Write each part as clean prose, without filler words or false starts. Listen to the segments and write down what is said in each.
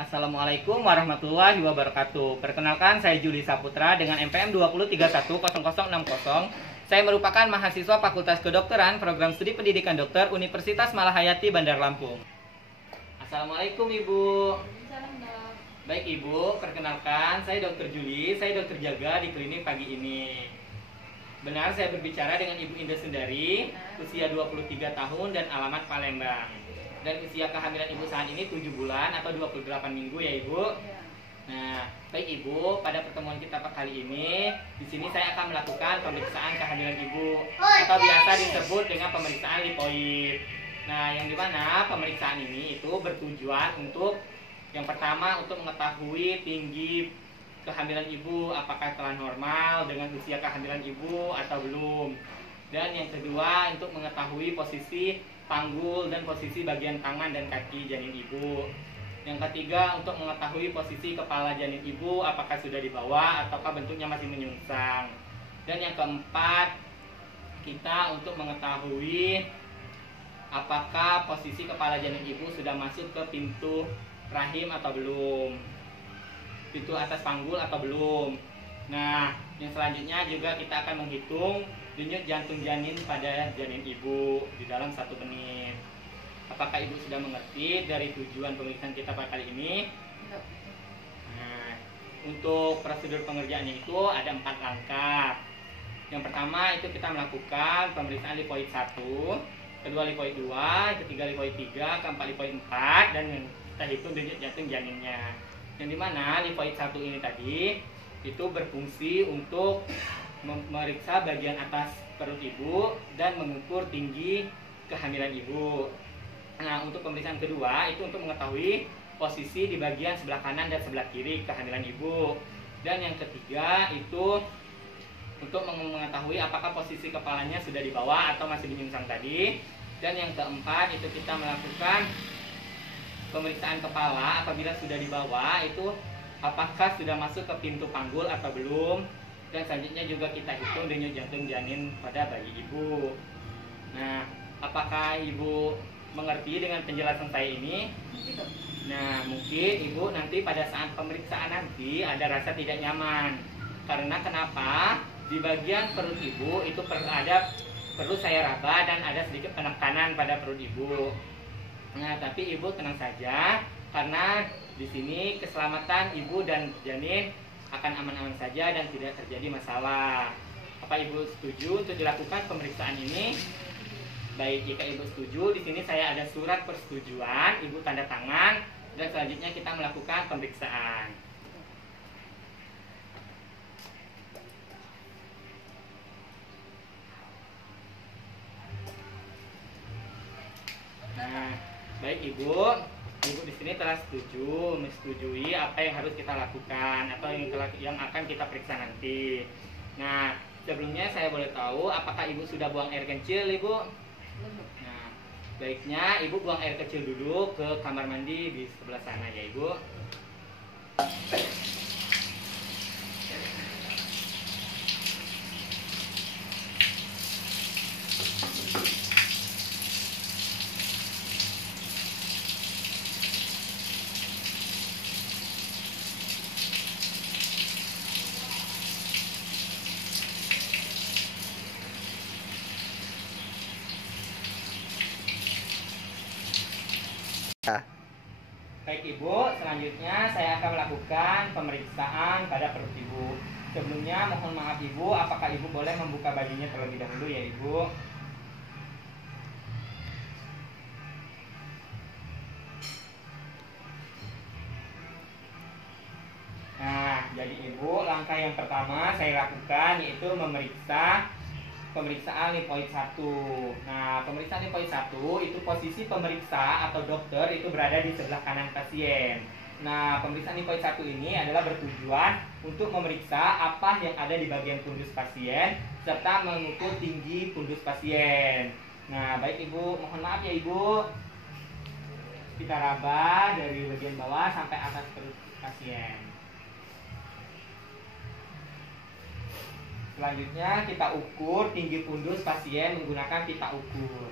Assalamualaikum warahmatullahi wabarakatuh. Perkenalkan, saya Juli Saputra dengan NPM 20310060. Saya merupakan mahasiswa Fakultas Kedokteran Program Studi Pendidikan Dokter Universitas Malahayati Bandar Lampung. Assalamualaikum Ibu. Salam dok. Baik Ibu, perkenalkan saya Dr. Juli, saya dokter jaga di klinik pagi ini. Benar saya berbicara dengan Ibu Indah Sundari, usia 23 tahun dan alamat Palembang. Dan usia kehamilan Ibu saat ini 7 bulan atau 28 minggu ya Ibu. Ya. Nah, baik Ibu, pada pertemuan kita kali ini, di sini saya akan melakukan pemeriksaan kehamilan Ibu atau biasa disebut dengan pemeriksaan lipoid. Nah, yang dimana pemeriksaan ini itu bertujuan untuk yang pertama untuk mengetahui tinggi kehamilan Ibu, apakah telah normal dengan usia kehamilan Ibu atau belum. Dan yang kedua untuk mengetahui posisi panggul dan posisi bagian tangan dan kaki janin Ibu. Yang ketiga untuk mengetahui posisi kepala janin Ibu, apakah sudah di bawah ataukah bentuknya masih menyungsang. Dan yang keempat kita untuk mengetahui apakah posisi kepala janin Ibu sudah masuk ke pintu rahim atau belum, pintu atas panggul atau belum. Nah, yang selanjutnya juga kita akan menghitung denyut jantung janin pada janin Ibu di dalam 1 menit. Apakah Ibu sudah mengerti dari tujuan pemeriksaan kita pada kali ini? Nah, untuk prosedur pengerjaannya itu ada 4 langkah. Yang pertama itu kita melakukan pemeriksaan lipoid 1, kedua lipoid 2, ketiga lipoid 3, keempat lipoid 4, dan kita hitung denyut jantung janinnya. Yang dimana lipoid 1 ini tadi itu berfungsi untuk memeriksa bagian atas perut Ibu dan mengukur tinggi kehamilan Ibu. Nah, untuk pemeriksaan kedua itu untuk mengetahui posisi di bagian sebelah kanan dan sebelah kiri kehamilan Ibu. Dan yang ketiga itu untuk mengetahui apakah posisi kepalanya sudah di bawah atau masih menyungsang tadi. Dan yang keempat itu kita melakukan pemeriksaan kepala apabila sudah di bawah itu apakah sudah masuk ke pintu panggul atau belum. Dan selanjutnya juga kita hitung denyut jantung janin pada bayi Ibu. Nah, apakah Ibu mengerti dengan penjelasan saya ini? Nah, mungkin Ibu nanti pada saat pemeriksaan nanti ada rasa tidak nyaman. Karena kenapa? Di bagian perut Ibu itu perlu saya raba dan ada sedikit penekanan pada perut Ibu. Nah, tapi Ibu tenang saja karena di sini keselamatan Ibu dan janin akan aman-aman saja dan tidak terjadi masalah. Apa Ibu setuju untuk dilakukan pemeriksaan ini? Baik, jika Ibu setuju, di sini saya ada surat persetujuan, Ibu tanda tangan, dan selanjutnya kita melakukan pemeriksaan. Nah, baik Ibu. Ibu di sini telah menyetujui apa yang harus kita lakukan atau yang akan kita periksa nanti. Nah, sebelumnya saya boleh tahu apakah Ibu sudah buang air kecil, Ibu? Nah, baiknya Ibu buang air kecil dulu ke kamar mandi di sebelah sana ya, Ibu. Baik Ibu, selanjutnya saya akan melakukan pemeriksaan pada perut Ibu. Sebelumnya mohon maaf Ibu, apakah Ibu boleh membuka bajunya terlebih dahulu ya Ibu? Nah, jadi Ibu, langkah yang pertama saya lakukan yaitu memeriksa pemeriksaan lipoid 1. Nah, pemeriksaan lipoid 1 itu posisi pemeriksa atau dokter itu berada di sebelah kanan pasien. Nah, pemeriksaan lipoid 1 ini adalah bertujuan untuk memeriksa apa yang ada di bagian pundus pasien serta mengukur tinggi pundus pasien. Nah, baik Ibu, mohon maaf ya Ibu. Kita raba dari bagian bawah sampai atas perut pasien. Selanjutnya kita ukur tinggi pundus pasien menggunakan pita ukur.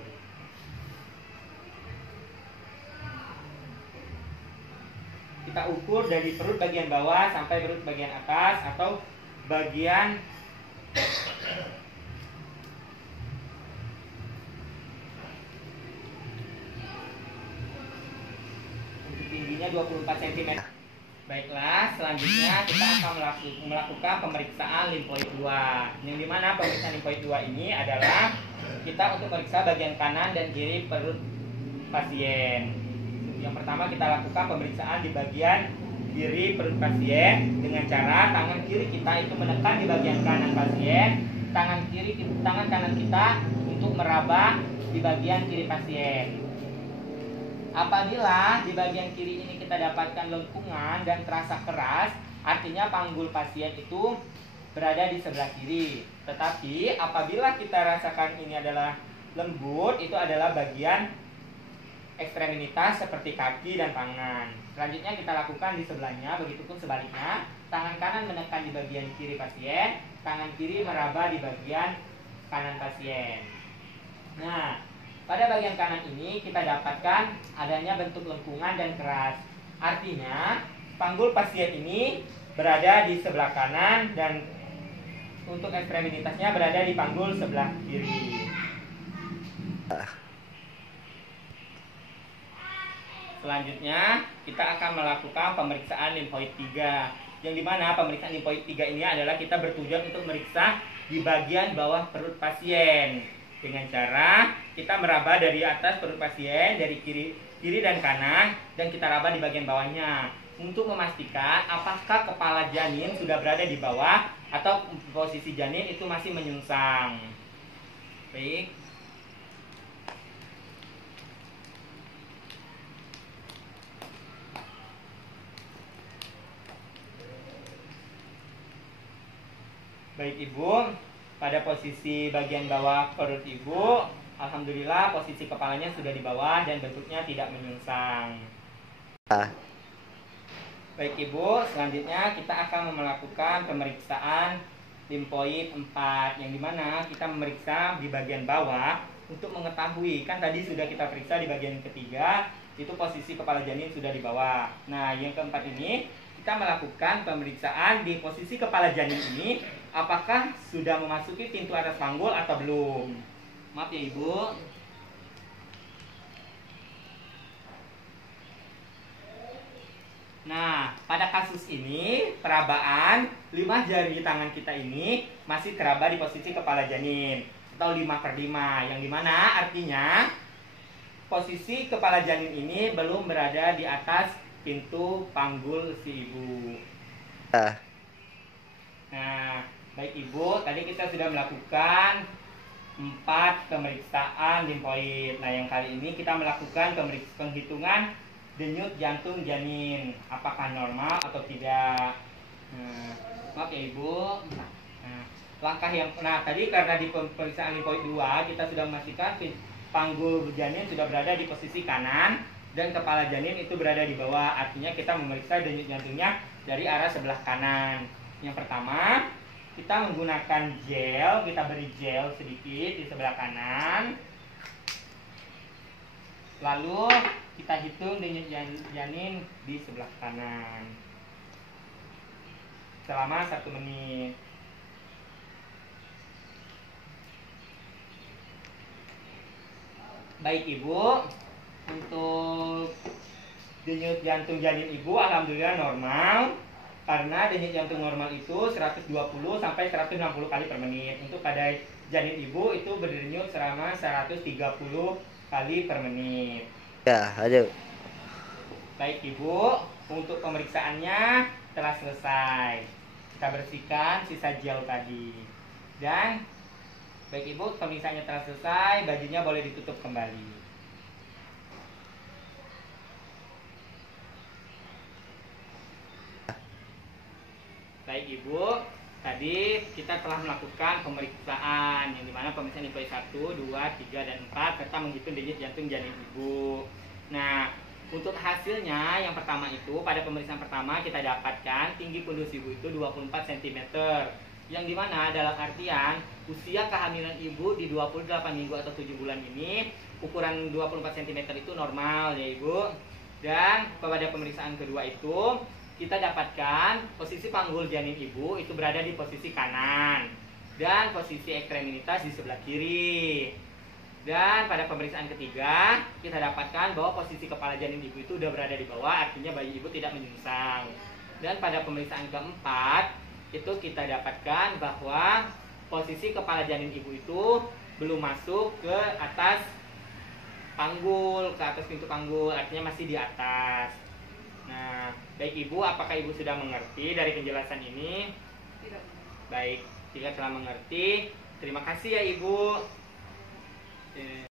kita ukur dari perut bagian bawah sampai perut bagian atas atau bagian untuk tingginya 24 cm. Baiklah, selanjutnya kita akan melakukan pemeriksaan limfoid 2. Yang dimana pemeriksaan limfoid 2 ini adalah kita untuk meriksa bagian kanan dan kiri perut pasien. Yang pertama kita lakukan pemeriksaan di bagian kiri perut pasien dengan cara tangan kiri kita itu menekan di bagian kanan pasien, tangan kanan kita untuk meraba di bagian kiri pasien. Apabila di bagian kiri ini kita dapatkan lengkungan dan terasa keras, artinya panggul pasien itu berada di sebelah kiri. Tetapi apabila kita rasakan ini adalah lembut, itu adalah bagian ekstremitas seperti kaki dan tangan. Selanjutnya kita lakukan di sebelahnya, begitupun sebaliknya. Tangan kanan menekan di bagian kiri pasien, tangan kiri meraba di bagian kanan pasien. Nah, pada bagian kanan ini kita dapatkan adanya bentuk lengkungan dan keras. Artinya panggul pasien ini berada di sebelah kanan dan untuk ekstremitasnya berada di panggul sebelah kiri. Selanjutnya kita akan melakukan pemeriksaan limfoid 3. Yang dimana pemeriksaan limfoid 3 ini adalah kita bertujuan untuk meriksa di bagian bawah perut pasien. Dengan cara kita meraba dari atas perut pasien, dari kiri dan kanan, dan kita raba di bagian bawahnya untuk memastikan apakah kepala janin sudah berada di bawah atau posisi janin itu masih menyungsang. Baik. Baik Ibu, pada posisi bagian bawah perut Ibu, alhamdulillah posisi kepalanya sudah di bawah dan bentuknya tidak menyungsang. Baik Ibu, selanjutnya kita akan melakukan pemeriksaan limfoid 4, yang dimana kita memeriksa di bagian bawah untuk mengetahui, kan tadi sudah kita periksa di bagian ketiga, itu posisi kepala janin sudah di bawah. Nah, yang keempat ini kita melakukan pemeriksaan di posisi kepala janin ini, apakah sudah memasuki pintu atas panggul atau belum. Maaf ya Ibu. Nah, pada kasus ini perabaan 5 jari tangan kita ini masih teraba di posisi kepala janin atau 5/5, yang dimana artinya posisi kepala janin ini belum berada di atas pintu panggul si ibu. Nah, baik Ibu, tadi kita sudah melakukan 4 pemeriksaan limfoid. Nah, yang kali ini kita melakukan penghitungan denyut jantung janin, apakah normal atau tidak. Nah, maaf ya Ibu. Nah, tadi karena di pemeriksaan limfoid 2 kita sudah memastikan panggul janin sudah berada di posisi kanan dan kepala janin itu berada di bawah. Artinya kita memeriksa denyut jantungnya dari arah sebelah kanan. Yang pertama, kita menggunakan gel, kita beri gel sedikit di sebelah kanan. Lalu kita hitung denyut janin di sebelah kanan selama 1 menit. Baik Ibu, untuk denyut jantung janin Ibu alhamdulillah normal. Karena denyut jantung normal itu 120 sampai 160 kali per menit. Untuk pada janin Ibu itu berdenyut selama 130 kali per menit. Ya, aduh. Baik Ibu, untuk pemeriksaannya telah selesai. Kita bersihkan sisa gel tadi. Dan baik Ibu, pemeriksaannya telah selesai, bajunya boleh ditutup kembali. Baik Ibu, tadi kita telah melakukan pemeriksaan, yang dimana pemeriksaan limfoid 1, 2, 3, dan 4 serta menghitung denyut jantung janin Ibu. Nah, untuk hasilnya yang pertama itu, pada pemeriksaan pertama kita dapatkan tinggi fundus Ibu itu 24 cm, yang dimana dalam artian usia kehamilan Ibu di 28 minggu atau 7 bulan ini ukuran 24 cm itu normal ya Ibu. Dan pada pemeriksaan kedua itu kita dapatkan posisi panggul janin ibu itu berada di posisi kanan dan posisi ekstremitas di sebelah kiri. Dan pada pemeriksaan ketiga kita dapatkan bahwa posisi kepala janin ibu itu sudah berada di bawah, artinya bayi ibu tidak menyungsang. Dan pada pemeriksaan keempat itu kita dapatkan bahwa posisi kepala janin ibu itu belum masuk ke atas panggul, ke atas pintu panggul, artinya masih di atas. Nah, baik Ibu, apakah Ibu sudah mengerti dari penjelasan ini? Tidak. Baik, jika telah mengerti, terima kasih ya Ibu.